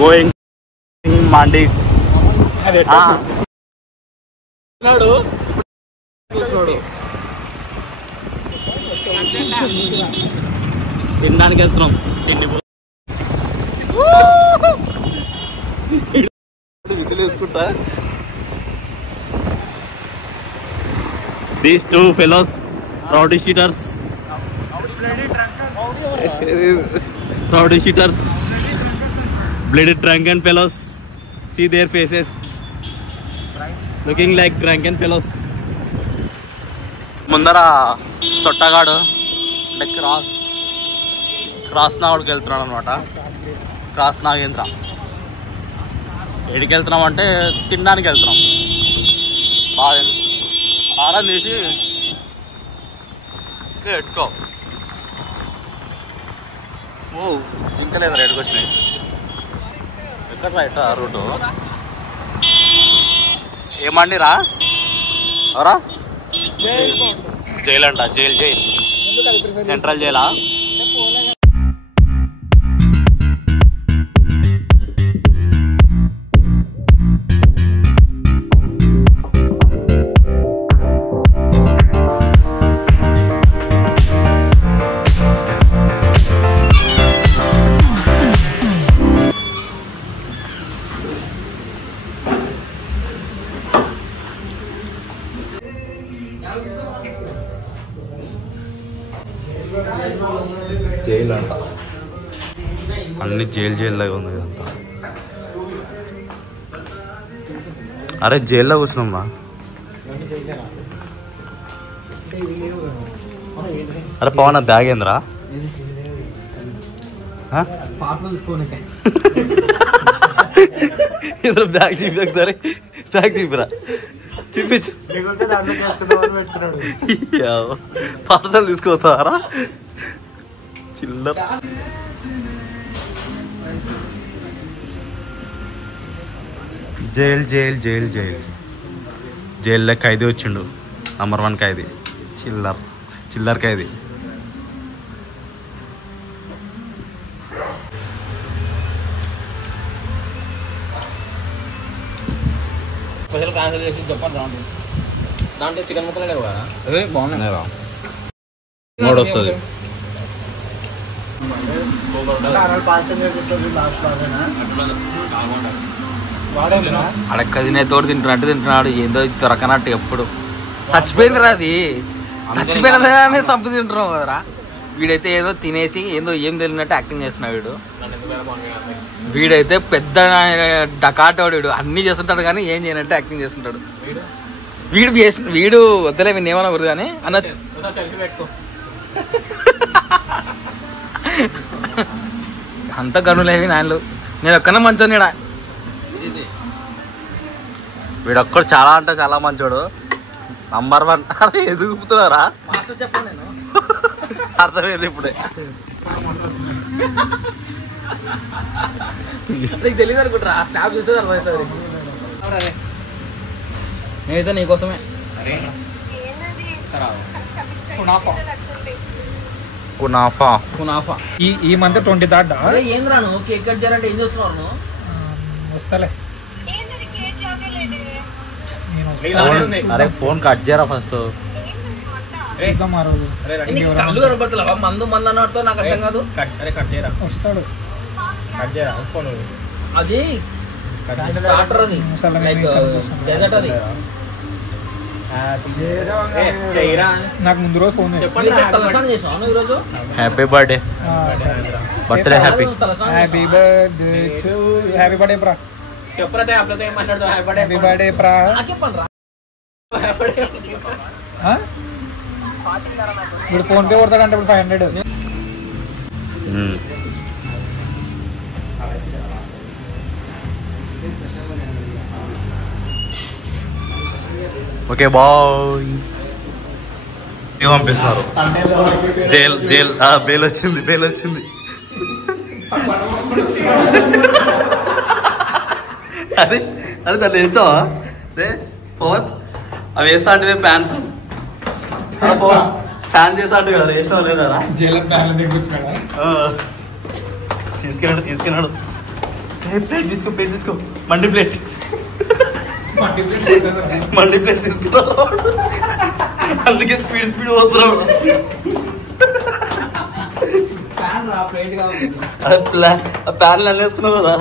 Going మాండీస్. తినడానికి వెళ్తున్నాం. తిండి వితులేసుకుంటా. These two fellows, rowdy cheaters, bloody drunken fellows. See their faces, looking like drunken fellows. ముందర సొట్టగాడు అంటే cross నాగుడికి వెళ్తున్నాడు అనమాట. క్రాస్ నాగేంద్ర. ఎడికి వెళ్తున్నాం అంటే తినడానికి వెళ్తున్నాం. బాగా ఆరం తీసి ఎట్టుకో. ఓ జింకలేదు ఎడుకు వచ్చినాయి. ఎక్కడ రైట్ రూటు ఏమండిరా ఎవరా? జైలు అంట. Jail central జైలా? జైలు అంట. అన్ని జైలు లాగా ఉంది ఇదంతా. అరే జైల్లో కూర్చున్నాం. అరే పవన్ బ్యాగ్ ఏందిరా? ఇద్దరు బ్యాగ్ చూపి ఒకసారి. బ్యాగ్ చూపిరా. చూపించు. పార్సల్ తీసుకుపోతారా? చిల్లర. జైల్లో ఖైదీ వచ్చిండు. నంబర్ 1 ఖైదీ. చిల్లర ఖైదీ. స్పెషల్ క్యాన్సిల్ చేసి చెప్పండి. దాంట్లో చికెన్ ముక్కలు లేవు కదా? అదే బాగున్నాయి. మూడు వస్తుంది. అడక్కదినే తోడు తింటున్నాడు. ఏందో దొరకనట్టు ఎప్పుడు చచ్చిపోయిందిరా. అది చచ్చిపోయినదాన్ని సంపు తింటున్నావు కదరా. వీడైతే ఏదో తినేసి ఏదో ఏం తెలియనట్టు యాక్టింగ్ చేస్తున్నాడు. వీడైతే పెద్ద డకాటోడు. వీడు అన్నీ చేస్తుంటాడు కానీ ఏం చేయనట్టు యాక్టింగ్ చేస్తుంటాడు. వీడు వద్దలే వీడిని ఏమన్నా కూడదు కానీ అన్న. అంత గనులేవి నాయనలు. నేను ఒక్కనే మంచోనిడా. వీడొక్కడు చాలా అంటే చాలా మంచోడు. నంబర్ 1. అరే ఎదుగుతున్నారా? చెప్పండి. నేను అర్థమైంది ఇప్పుడే. నీకు తెలియదు అనుకుంటారా? స్టాప్ చూస్తే అర్థమవుతుంది. నేనైతే నీకోసమే. కునాఫా ఈ మంత్ 23rd. ఏంద్రా నువ్వు కేక్ కట్ చేయాలంటే ఏం చేస్తున్నావు నువ్వు? వస్తాలే. అరే ఫోన్ కట్ చేయరా ఫస్ట్. కళ్ళు కనపడతలేవా? మందు అన్నట్టు నాకు అర్థం కాదు. వస్తాడు. అది స్టార్టర్. అది లైక్ డెజర్ట్. అది నాకు ముందు రోజు ఫోన్ తలస్నానం చేసాను ఈరోజు. Happy birthday. Birthday happy. Happy birthday bro. Happy birthday bro. ఇప్పుడు ఫోన్ పే కొడతాడంటే ఇప్పుడు 500. Okay bye. పంపిస్తున్నారు. జైల్ బెయిల్ వచ్చింది. అది దాంట్లో వేస్తావా? పవన్ అవి వేస్తా అంటే ప్యాన్స్ పవన్ ప్యాన్స్ వేస్తా అంటే కదా వేస్తావా లేదా? జైలు ప్యాన్ల దగ్గర తీసుకెళ్ళాడు. ప్లేట్ తీసుకో మండి ప్లేట్ తీసుకున్నాడు అందుకే స్పీడ్ పోతున్నాడు ప్యాన్లు అన్నేస్తున్నావు కదా